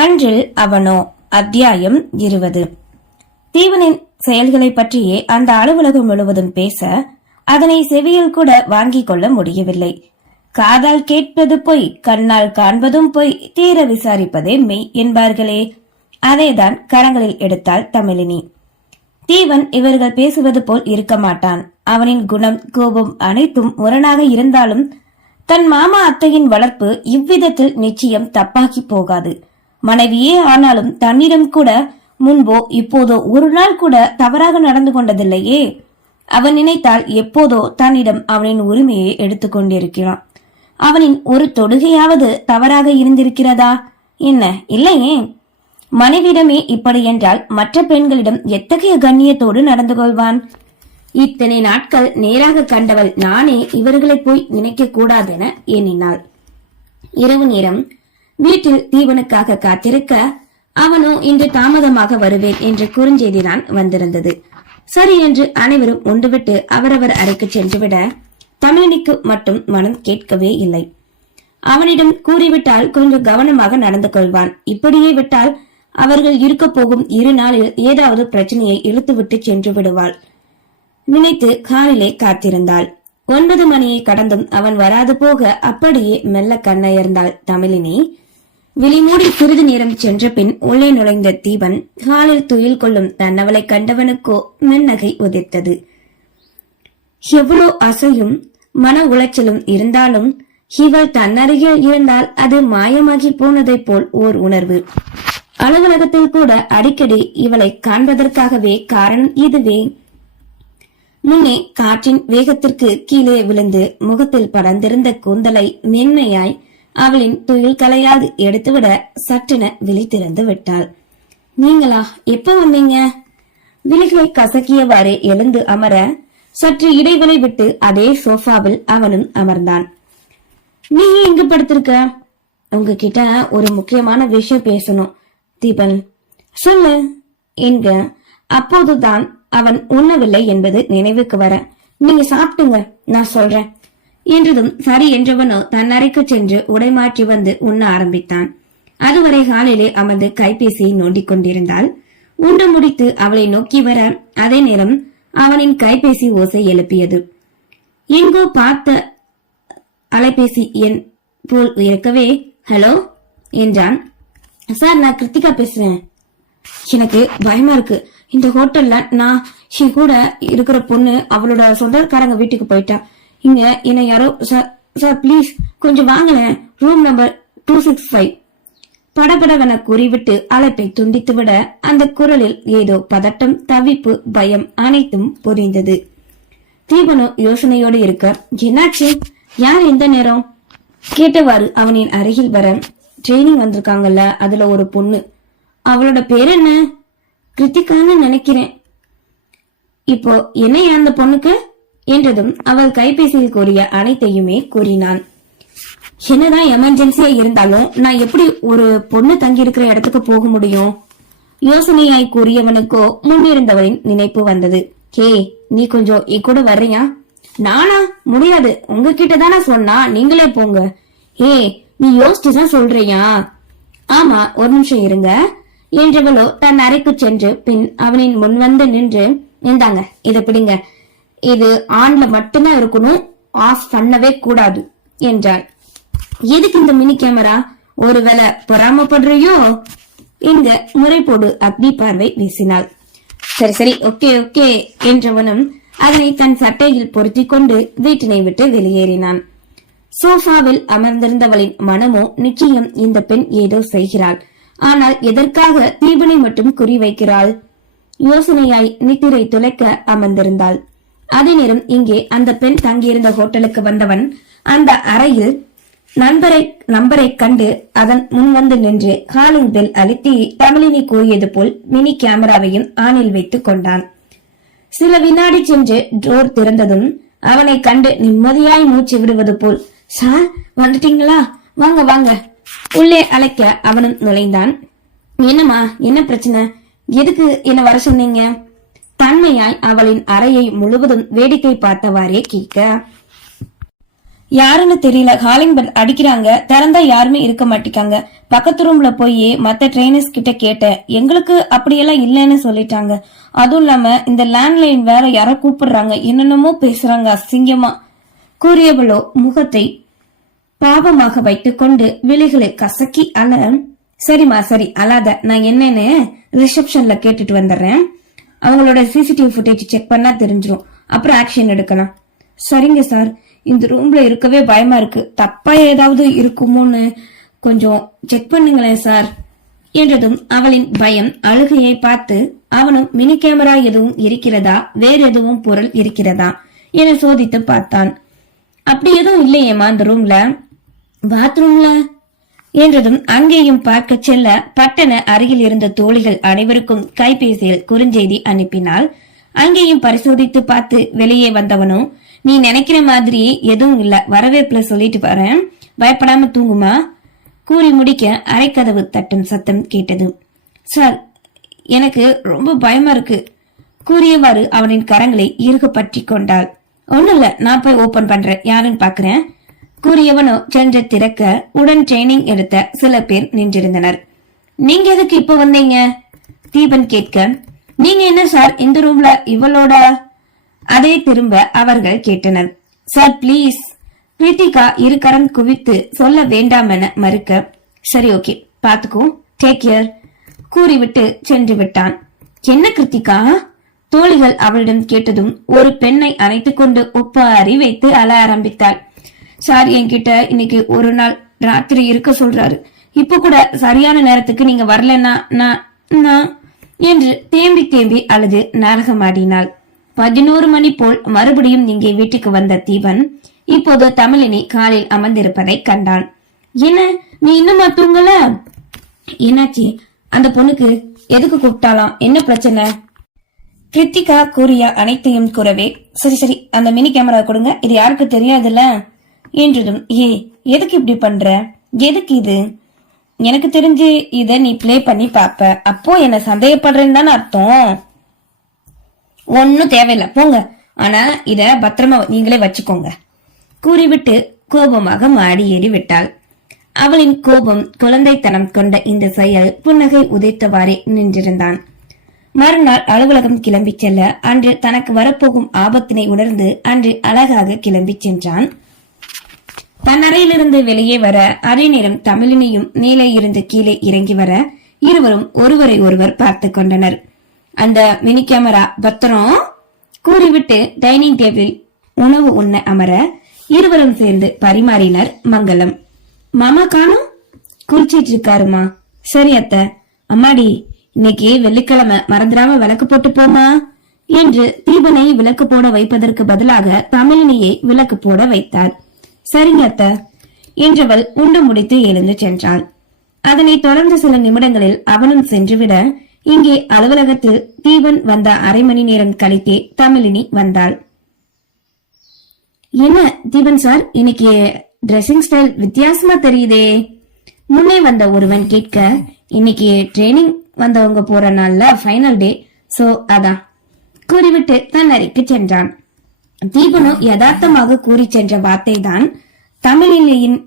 அன்றில் அவனோ அத்தியாயம் இருபது. தீவனின் செயல்களை பற்றியே அந்த அலுவலகம் முழுவதும் பேச அதனை செவியில் கூட வாங்கிக் கொள்ள முடியவில்லை. காதால் கேட்பது பொய் கண்ணால் காண்பதும் பொய் தீர விசாரிப்பதே மெய் என்பார்களே. அதேதான் கரங்களில் எடுத்தாள் தமிழினி. தீவன் இவர்கள் பேசுவது போல் இருக்க மாட்டான். அவனின் குணம் கோபம் அனைத்தும் முரணாக இருந்தாலும் தன் மாமா அத்தையின் வளர்ப்பு இவ்விதத்தில் நிச்சயம் தப்பாகி போகாது. மனைவியே ஆனாலும் தன்னிடம் கூட முன்போ இப்போதோ ஒரு நாள் கூட தவறாக நடந்து கொண்டதில்லையே. அவன் நினைத்தால் எப்போதோ தன்னிடம் அவனின் உரிமையை எடுத்துக் கொண்டிருக்கிறான். அவனின் ஒரு தொடுகையாவது தவறாக இருந்திருக்கிறதா? என்ன இல்லையே. மனைவிடமே இப்படி என்றால் மற்ற பெண்களிடம் எத்தகைய கண்ணியத்தோடு நடந்து கொள்வான்? இத்தனை நாட்கள் நேராக கண்டவள் நானே இவர்களை போய் நினைக்க கூடாதென எண்ணினாள். இரவு நேரம் வீட்டில் தீவனுக்காக காத்திருக்க அவனோ இன்று தாமதமாக வருவேன் என்ற குறுஞ்செய்திதான் வந்திருந்தது. சரி என்று அனைவரும் உண்டுவிட்டு அவரவர் அறைக்கு சென்றுவிட தமிழினிக்கு மட்டும் மனம் கேட்கவே இல்லை. அவனிடம் கூறிவிட்டால் கொஞ்சம் கவனமாக நடந்து கொள்வான். இப்படியே விட்டால் அவர்கள் இருக்க போகும் இரு நாளில் ஏதாவது பிரச்சனையை இழுத்துவிட்டு சென்று விடுவாள். நினைத்து காரிலே காத்திருந்தாள். ஒன்பது மணியை கடந்தும் அவன் வராது போக அப்படியே மெல்ல கண்ணயர்ந்தாள் தமிழினி. விழிமூடி சிறிது நேரம் சென்ற பின் உள்ளே நுழைந்த தீபன் ஹாலில் துயில் கொள்ளும் தன்னவளை கண்டவனுக்கோ மென்னகை உதித்தது. எவ்வளோ அசையும் மன உளைச்சலும் இருந்தாலும் இவள் தன்னருகில் இருந்தால் அது மாயமாகி போனதைப் போல் ஓர் உணர்வு. அலுவலகத்தில் கூட அடிக்கடி இவளை காண்பதற்காகவே காரணம் இதுவே. முன்னே காற்றின் வேகத்திற்கு கீழே விழுந்து முகத்தில் படர்ந்திருந்த கூந்தலை மென்மையாய் அவளின் துயில் கலையாது எடுத்துவிட விழி திறந்து விட்டாள். நீங்களா எப்ப வந்தீங்க? விழிகளை கசக்கியவாறே எழுந்து அமர சற்று இடைவெளி விட்டு அதே சோஃபாவில் அவனும் அமர்ந்தான். நீ எங்க படுத்திருக்க? உங்ககிட்ட ஒரு முக்கியமான விஷயம் பேசணும் தீபன். சொல்லு என்க. அப்போதுதான் அவன் உண்ணவில்லை என்பது நினைவுக்கு வர. நீங்க சாப்பிட்டுங்க நான் சொல்றேன். என்றதும் சரி என்றவனோ தன் அறைக்கு சென்று உடை மாற்றி வந்து உண்ண ஆரம்பித்தான். அதுவரை ஹாலிலே அமர்ந்து கைபேசியை நோண்டிக் கொண்டிருந்தாள். உண்டு முடித்து அவளை நோக்கி வர அதே நேரம் அவனின் கைபேசி ஓசை எழுப்பியது. எங்கோ பார்த்த அலைபேசி எண் போல் இருக்கவே ஹலோ? என்றான். சார் நான் கிருத்திகா பேசுறேன். எனக்கு பயமா இருக்கு. இந்த ஹோட்டல்ல நான் என் கூட இருக்கிற பொண்ணு அவளோட சொந்தக்காரங்க வீட்டுக்கு போயிட்டா. இங்க என்ன யாரோ சார் சார் ப்ளீஸ் கொஞ்சம் வாங்களேன் room number two six five படபடவென கூறிவிட்டு அழைப்பை துண்டித்து விட அந்த குரலில் ஏதோ பதட்டம் தவிப்பு பயம் அனைத்தும் புரிந்தது தீபனு யோசனையோடு இருக்க என்னாச்சு? யார் எந்த நேரம்? கேட்டவாறு அவனின் அருகில் வர ட்ரைனிங் வந்திருக்காங்கல்ல அதுல ஒரு பொண்ணு. அவளோட பேர் என்ன? கிருத்திகான்னு நினைக்கிறேன். இப்போ என்னையா அந்த பொண்ணுக்கு? என்றதும் அவள் கைபேசியில் கூறிய அனைத்தையுமே கூறினான். என்னதான் எமர்ஜென்சியா இருந்தாலும் நான் எப்படி ஒரு பொண்ணு தங்கி இருக்கிற இடத்துக்கு போக முடியும்? யோசனையாய் கூறியவனுக்கோ முன்னிருந்தவரின் நினைப்பு வந்தது. ஹே நீ கொஞ்சம் இக்கூட கூட வர்றியா? நானா? முடியாது. உங்ககிட்ட தானே சொன்னா நீங்களே போங்க. ஏ நீ யோசிச்சு தான் சொல்றியா? ஆமா ஒரு நிமிஷம் இருங்க. என்றவளோ தன் அறைக்கு சென்று பின் அவனின் முன் வந்து நின்று இந்தாங்க இத பிடிங்க. இது ஆன்ல மட்டும்தான் இருக்கணும் ஆஃப் பண்ணவே கூடாது என்றாள். எதுக்கு இந்த மினி கேமரா? ஒருவேளை பொறாமப்படுறியோ? இந்த முறைப்போடு அக்னி பார்வை வீசினாள். சரி சரி ஓகே ஓகே என்றவனும் அதனை தன் சட்டையில் பொருத்திக் கொண்டு வீட்டினை விட்டு வெளியேறினான். சோஃபாவில் அமர்ந்திருந்தவளின் மனமோ நிச்சயம் இந்த பெண் ஏதோ செய்கிறாள். ஆனால் எதற்காக தீபனை மட்டும் குறிவைக்கிறாள்? யோசனையாய் நித்திரை துளைக்க அமர்ந்திருந்தாள். அதே நேரம் இங்கே அந்த பெண் தங்கியிருந்த ஹோட்டலுக்கு வந்தவன் அந்த அறையில் நண்பரை நம்பரை கண்டு அதன் முன் வந்து நின்று ஹாலிங் பெல் அழுத்தி தமிழினி கூறியது போல் மினி கேமராவையும் ஆணில் வைத்துக் கொண்டான். சில வினாடி சென்று டோர் திறந்ததும் அவனை கண்டு நிம்மதியாய் மூச்சு விடுவது போல் சார் வந்துட்டீங்களா? வாங்க வாங்க. உள்ளே அழைக்க அவனும் நுழைந்தான். என்னம்மா என்ன பிரச்சனை? எதுக்கு என்ன வர சொன்னீங்க? தன்மையாய் அவளின் அறையை முழுவதும் வேடிக்கை பார்த்தவாறே கேட்க யாருன்னு தெரியல காலிங் பெல் அடிக்கிறாங்க திறந்தா யாருமே இருக்க மாட்டேங்காங்க. பக்கத்து ரூம்ல போய் மத்த ட்ரெயினர்ஸ் கிட்ட கேட்டேன். எங்களுக்கு அப்படியெல்லாம் இல்லைன்னு சொல்லிட்டாங்க. அதுவும் இல்லாம இந்த லேண்ட்லைன் வேற யாரோ கூப்பிடுறாங்க. என்னென்னமோ பேசுறாங்க அசிங்கமா. கூறியவளோ முகத்தை பாவமாக வைத்துக்கொண்டு விழிகளை கசக்கி அல சரிம்மா சரி அழாத. நான் என்னன்னு ரிசப்ஷன்ல கேட்டுட்டு வந்துடுறேன். அவங்களோட சிசிடிவி ஃபுட்டேஜ் செக் பண்ணா தெரிஞ்சிடும் அப்புறம் ஆக்ஷன் எடுக்கலாம். சரிங்க சார் இந்த ரூம்ல இருக்கவே பயமா இருக்கு. தப்பா ஏதாவது இருக்குமோன்னு கொஞ்சம் செக் பண்ணுங்களேன் சார் என்றதும் அவளின் பயம் அழுகையை பார்த்து அவனும் மினி கேமரா எதுவும் இருக்கிறதா? வேற எதுவும் பொருள் இருக்கிறதா? என சோதித்து பார்த்தான். அப்படி எதுவும் இல்லையேம்மா அந்த ரூம்ல பாத்ரூம்ல என்றதும் அங்கேயும் பார்க்க செல்ல பட்டண அருகில் இருந்த தோழிகள் அனைவருக்கும் கைபேசியில் குறுஞ்செய்தி அனுப்பினால் அங்கேயும் பரிசோதித்து பார்த்து வெளியே வந்தவனும் நீ நினைக்கிற மாதிரி எதுவும் இல்ல வரவேற்புல சொல்லிட்டு வரேன். பயப்படாம தூங்குமா? கூறி முடிக்க அரைக்கதவு தட்டும் சத்தம் கேட்டது. சார் எனக்கு ரொம்ப பயமா இருக்கு. கூறியவாறு அவனின் கரங்களை இறுக பற்றி கொண்டாள். ஒண்ணும் இல்ல நான் போய் ஓபன் பண்றேன். யாருன்னு பாக்குறேன். கூறியவனோ சென்று திறக்க உடன் ட்ரைனிங் எடுத்த சில பேர் நின்றிருந்தனர். நீங்க எதுக்கு இப்ப வந்தீங்க? தீபன் கேட்க நீங்க என்ன சார் இந்த ரூம்ல இவளோட? அதை திரும்ப அவர்கள் கேட்டனர். சார் ப்ளீஸ் கிருத்திகா இரு கரம் குவித்து சொல்ல வேண்டாம் என மறுக்க. சரி ஓகே பாத்துக்கோ டேக் கேர் கூறிவிட்டு சென்று விட்டான். என்ன கிருத்திகா? தோழிகள் அவளிடம் கேட்டதும் ஒரு பெண்ணை அணைத்துக் கொண்டு ஒப்பாரி வைத்து அழ ஆரம்பித்தாள். சார் என்கிட்ட இன்னைக்கு ஒரு நாள் ராத்திரி இருக்க சொல்றாரு. இப்ப கூட சரியான நேரத்துக்கு நீங்க வரலன்னா நான் நான் என்று தேம்பி தேம்பி அழுது நாடகமாடினாள். பதினோரு மணி போல் மறுபடியும் இங்கே வீட்டுக்கு வந்த தீபன் இப்போது தமிழினி காலில் அமர்ந்திருப்பதை கண்டான். என்ன நீ இன்னுமா தூங்கல? என்னாச்சு? அந்த பொண்ணுக்கு எதுக்கு கூப்பிட்டாலாம் என்ன பிரச்சனை? கிருத்திகா கூறிய அனைத்தையும் கூறவே சரி சரி அந்த மினி கேமரா கொடுங்க. இது யாருக்கு தெரியாதுல்ல? என்றதும் ஏ எதுக்கு இப்படி பண்ற? எதுக்கு இது? எனக்கு தெரிஞ்சு இத நீ ப்ளே பண்ணி பாப்ப. அப்போ என்ன சந்தேகப்படுறேன்னு தானே அர்த்தம். ஒன்னும் தேவையில்லை. போங்க. ஆனா இத பத்திரமா நீங்களே வச்சுக்கோங்க. கூறிவிட்டு கோபமாக மாடி ஏறி விட்டாள் அவளின் கோபம் குழந்தைத்தனம் கொண்ட இந்த செயல் புன்னகை உதைத்தவாறே நின்றிருந்தான். மறுநாள் அலுவலகம் கிளம்பி செல்ல அன்று தனக்கு வரப்போகும் ஆபத்தினை உணர்ந்து அன்று அழகாக கிளம்பி சென்றான். தன் அறையிலிருந்து வெளியே வர அதே நேரம் தமிழினியும் நீலே இருந்து கீழே இறங்கி வர இருவரும் ஒருவரை ஒருவர் பார்த்து கொண்டனர். அந்த மினி கேமரா பத்திரம் கூறிவிட்டு டைனிங் டேபிள் உணவு உண்ண அமர இருவரும் சேர்ந்து பரிமாறினர் மங்களம். மாமா காணும்? குறிச்சிட்டு இருக்காருமா. சரி அத்த. அம்மாடி இன்னைக்கு வெள்ளிக்கிழமை மறந்துடாம விளக்கு போட்டு போமா? என்று தீபனை விளக்கு போட வைப்பதற்கு பதிலாக தமிழினியை விளக்கு போட வைத்தாள் சரிங்க அத்த. என்றவள் உண்டு முடித்து எழுந்து சென்றாள் அதனைத் தொடர்ந்து சில நிமிடங்களில் அவனும் சென்றுவிட இங்கே அலுவலகத்தில் தீவன் வந்த அரை மணி நேரம் கழித்தே தமிழினி வந்தாள். என்ன தீபன் சார் இன்னைக்கு ட்ரெஸ்ஸிங் ஸ்டைல் வித்தியாசமா தெரியுதே. முன்னே வந்த ஒருவன் கேட்க இன்னைக்கு ட்ரைனிங் வந்தவங்க போற நாள்ல ஃபைனல் டே சோ அதான். கூறிவிட்டு தன் அறைக்கு சென்றான். தீபனு யதார்த்தமாக கூறி சென்ற வார்த்தை தான் தமிழிலேயின்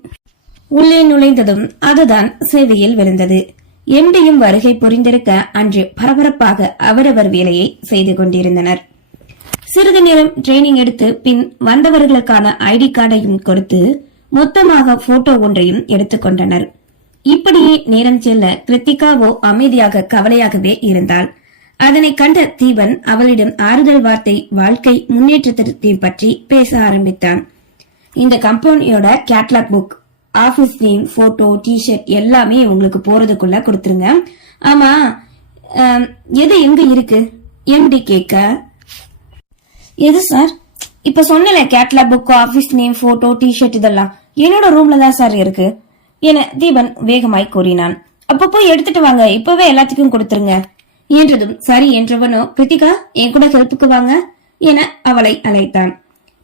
உள்ளே நுழைந்ததும் அதுதான் சேவையில் விழுந்தது. எம்டியும் வருகை புரிந்திருக்க அன்று பரபரப்பாக அவரவர் வேலையை செய்து கொண்டிருந்தனர். சிறிது நேரம் ட்ரைனிங் எடுத்து பின் வந்தவர்களுக்கான ஐடி கார்டையும் கொடுத்து மொத்தமாக போட்டோ ஒன்றையும் எடுத்துக்கொண்டனர் இப்படியே நேரம் செல்ல கிருத்திகாவோ அமைதியாக கவலையாகவே இருந்தாள். அதனை கண்ட தீபன் அவளிடம் ஆறுதல் வார்த்தை வாழ்க்கை முன்னேற்றத்தை பற்றி பேச ஆரம்பித்தான். இந்த கம்பெனியோட catalogue book office name photo T-shirt எல்லாமே உங்களுக்கு போறதுக்குள்ள கொடுத்துருங்க. ஆமா எது எங்க இருக்கு? எம்டி கேட்க? எது சார் இப்ப சொன்னல catalogue book office name photo T-shirt இதெல்லாம். என்னோட ரூம்ல தான் சார் இருக்கு. என தீபன் வேகமாய் கூறினான். அப்ப போய் எடுத்துட்டு வாங்க இப்பவே எல்லாத்துக்கும் கொடுத்துருங்க. என்றதும் சரி என்றவனோ கிருத்திகா என் கூட ஹெல்ப்புக்கு வாங்க என அவளை அழைத்தான்.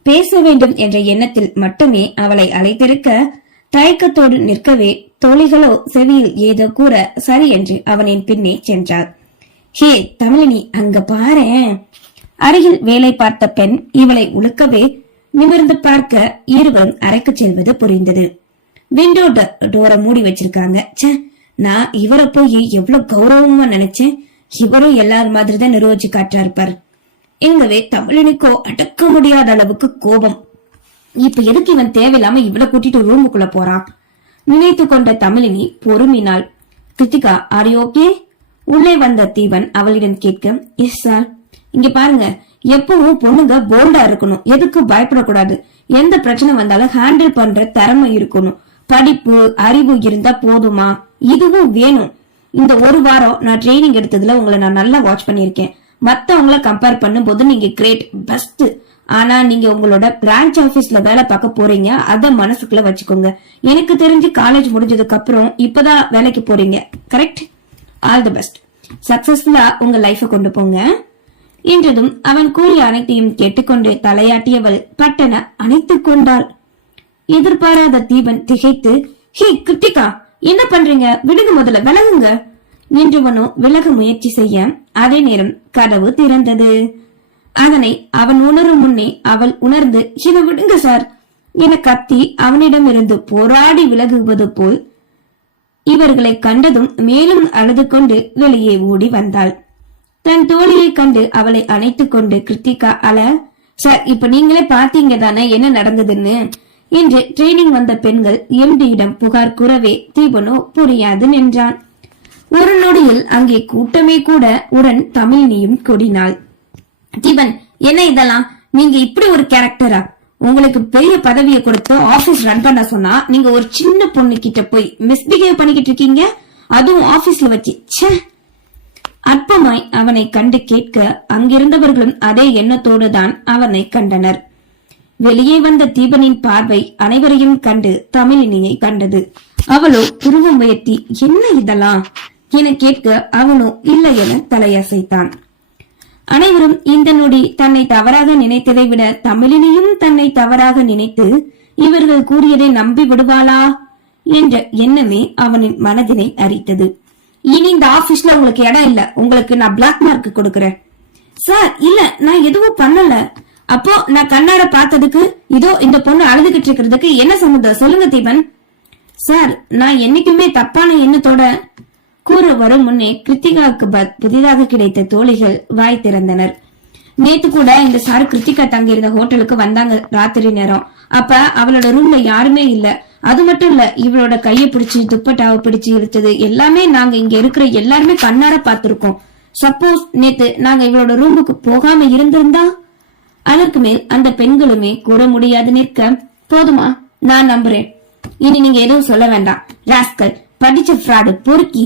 பேச வேண்டும் என்ற எண்ணத்தில் மட்டுமே அவளை அழைத்திருக்க தயக்கத்தோடு நிற்கவே தோழிகளோ செவியில் ஏதோ கூற சரி என்று அவனின் பின்னே சென்றார் ஹே தமிழினி அங்க பாரு. அருகில் வேலை பார்த்த பெண் இவளை உழுக்கவே நிமிர்ந்து பார்க்க இருவரும் அறைக்கு செல்வது புரிந்தது. விண்டோ டோரை மூடி வச்சிருக்காங்க. நான் இவரை போய் எவ்வளவு கௌரவமா நினைச்சேன். இவரும் எல்லார் மாதிரி தான் நிர்வகிச்சு காட்டாரு பாரு எங்கவே தமிழனுக்கோ அடக்க முடியாத அளவுக்கு கோபம். இப்ப எதுக்கு இவன் தேவையில்லாம இவ்வளவு கூட்டிட்டு ரூமுக்குள்ள போறான்? நினைத்து கொண்ட தமிழினி பொறுமினாள். கிருத்திகா ஆர் ஓகே உள்ளே வந்த தீவன் அவளிடம் கேட்க எஸ் சார் இங்க பாருங்க எப்பவும் பொண்ணுங்க போல்டா இருக்கணும். எதுக்கு பயப்படக்கூடாது. எந்த பிரச்சனை வந்தாலும் ஹேண்டில் பண்ற திறமை இருக்கணும். படிப்பு அறிவு இருந்தா போதுமா? இதுவும் வேணும். இந்த ஒரு வாரம் நான் ட்ரைனிங் எடுத்ததுல உங்களை நான் நல்லா வாட்ச் பண்ணியிருக்கேன். மற்றவங்கள கம்பேர் பண்ணும்போது நீங்க கிரேட் பெஸ்ட் ஆனா நீங்க உங்களோட பிரான்ச் ஆபீஸ்ல வேலை பார்க்க போறீங்க அத மனசுக்குள்ள வச்சுக்கோங்க. எனக்கு தெரிஞ்சு காலேஜ் முடிஞ்சதுக்கு அப்புறம் இப்பதான் வேலைக்கு போறீங்க. கரெக்ட் ஆல் தி பெஸ்ட் சக்சஸ்ஃபுல்லா உங்க லைஃப கொண்டு போங்க. என்றதும் அவன் கூறிய அனைத்தையும் கேட்டுக்கொண்டு தலையாட்டியவள் பட்டன அணைத்துக் கொண்டாள். எதிர்பாராத தீபன் திகைத்து ஹே கிருத்திகா! என்ன பண்றீங்க? விடுங்க முதல்ல விலகுங்க. என்றவனோ விலக முயற்சி செய்ய. அதே நேரம் கதவு திறந்தது. அதனை அவன் உணரும் முன்னே அவள் உணர்ந்து இதை விடுங்க சார். என கத்தி அவனிடமிருந்து போராடி விலகுவது போல் இவர்களை கண்டதும் மேலும் அழுது கொண்டு வெளியே ஓடி வந்தாள். தன் தோழியை கண்டு அவளை அணைத்துக் கொண்டு கிருத்திகா அல சார் இப்ப நீங்களே பாத்தீங்க தானே என்ன நடந்ததுன்னு? இன்று ட்ரெயினிங் வந்த பெண்கள் எம்டியிடம் புகார் கூறவே தீபனோ புரியாது நின்றான். ஒரு நொடியில் அங்கே கூட்டமே கூட உடன் தமிழினியும் கொடினாள். தீபன் என்ன இதெல்லாம்? நீங்க இப்படி ஒரு கேரக்டரா உங்களுக்கு பெரிய பதவியை கொடுத்து ஆபீஸ் ரன் பண்ண சொன்னா நீங்க ஒரு சின்ன பொண்ணு கிட்ட போய் மிஸ்பிஹேவ் பண்ணிக்கிட்டு இருக்கீங்க? அதுவும் ஆபீஸ்ல வச்சு. அற்பமாய் அவனை கண்டு கேட்க அங்கிருந்தவர்களும் அதே எண்ணத்தோடு தான் அவனை கண்டனர். வெளியே வந்த தீபனின் பார்வை அனைவரையும் கண்டு தமிழினியை கண்டது. அவளோ புருவம் உயர்த்தி என்ன இதெல்லாம்? என கேட்க அவனோ இல்லை என தலையசைத்தான். அனைவரும் இந்த நொடி தன்னை தவறாக நினைத்ததை விட தமிழினியும் தன்னை தவறாக நினைத்து இவர்கள் கூறியதை நம்பி விடுவாளா? என்ற எண்ணமே அவனின் மனதினை அரித்தது. இனி இந்த ஆபீஸ்ல உங்களுக்கு இடம் இல்ல. உங்களுக்கு நான் பிளாக் மார்க் கொடுக்கறேன். சார் இல்ல நான் எதுவும் பண்ணல. அப்போ நான் கண்ணார பார்த்ததுக்கு இதோ இந்த பொண்ணு அழுதுகிட்டு இருக்கிறதுக்கு என்ன சம்மந்தம்? சொல்லுங்க தீபன். சார் நான் என்னைக்குமே தப்பான எண்ணத்தோட கூற வரும் முன்னே கிருத்திகாவுக்கு புதிதாக கிடைத்த தோழிகள் வாய் திறந்தனர். நேத்து கூட இந்த சார் கிருத்திகா தங்கியிருந்த ஹோட்டலுக்கு வந்தாங்க ராத்திரி நேரம். அப்ப அவளோட ரூம்ல யாருமே இல்ல. அது மட்டும் இல்ல இவளோட கைய பிடிச்சு துப்பட்டாவை பிடிச்சு இழுத்தது எல்லாமே நாங்க இங்க இருக்கிற எல்லாருமே கண்ணார பாத்துருக்கோம் சப்போஸ் நேத்து நாங்க இவளோட ரூமுக்கு போகாம இருந்திருந்தா அதற்கு மேல் அந்த பெண்களுமே கூற முடியாது நிற்க. போதுமா? நான் நம்புறேன். இனி நீங்க எதுவும் சொல்ல வேண்டாம். ராஸ்கல் படிச்ச ஃப்ராடு பொறுக்கி.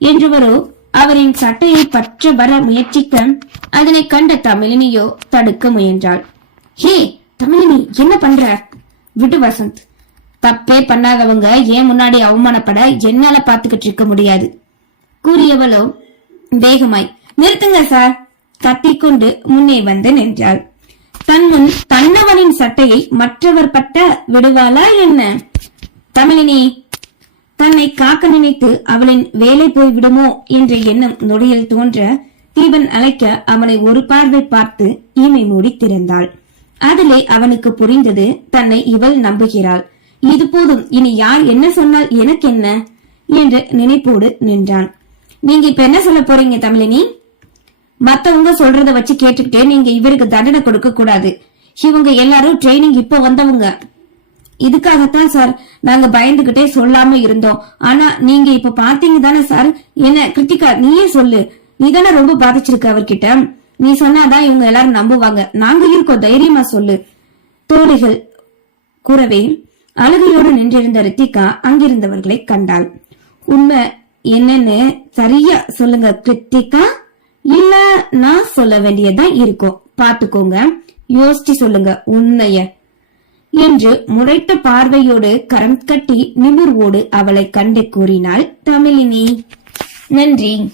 என்றவரோ அவரின் சட்டையை பற்ற வர முயற்சிக்க அதனை கண்ட தமிழினியோ தடுக்க முயன்றாள். ஹே தமிழினி என்ன பண்ற? விடு வசந்த். தப்பே பண்ணாதவங்க ஏன் முன்னாடி அவமானப்பட என்னால பாத்துக்கிட்டு இருக்க முடியாது? கூறியவளோ வேகமாய் நிறுத்துங்க சார். கத்திக்கொண்டு முன்னே வந்து நின்றாள். தன் முன் தன்னவனின் சட்டையை மற்றவர் பட்ட விடுவாளா என்ன? தமிழினி தன்னை காக்க நினைத்து அவளின் வேலை போய் விடுமோ என்ற எண்ணம் நொடியில் தோன்ற தீபன் அழைக்க அவனை ஒரு பார்வை பார்த்து ஈமை மூடி திறந்தாள். அதிலே அவனுக்கு புரிந்தது தன்னை இவள் நம்புகிறாள். இது போதும் இனி யார் என்ன சொன்னால் எனக்கு என்ன? என்று நினைப்போடு நின்றான். நீங்க இப்ப என்ன சொல்ல போறீங்க தமிழினி? மத்தவங்க சொல்றத வச்சு கேட்டுக்கிட்டே நீங்க இவருக்கு தண்டனை கொடுக்க கூடாது. இவங்க எல்லாரும் ட்ரைனிங் இப்போ வந்தவங்க. இதுக்காகத்தான் சார் நாங்க பயந்துகிட்டே சொல்லாம இருந்தோம். ஆனா நீங்க இப்ப பாத்தீங்க தானே சார்? என்ன கிருத்திகா நீயே சொல்லு. நீ தானே ரொம்ப பாதிச்சிருக்க அவர்கிட்ட. நீ சொன்னாதான் இவங்க எல்லாரும் நம்புவாங்க. நாங்க இருக்கோம் தைரியமா சொல்லு. தோழிகள் கூறவே அழுகையோடு நின்றிருந்த ரித்திகா அங்கிருந்தவர்களை கண்டாள். உண்மை என்னன்னு சரியா சொல்லுங்க கிருத்திகா. இல்ல நான் சொல்ல வேண்டியதா இருக்கும் பாத்துக்கோங்க. யோசிச்சு சொல்லுங்க உண்மைய. என்று முறைத்த பார்வையோடு கரம் கட்டி நிமிர்வோடு அவளை கண்டு கூறினாள் தமிழினி. நன்றி.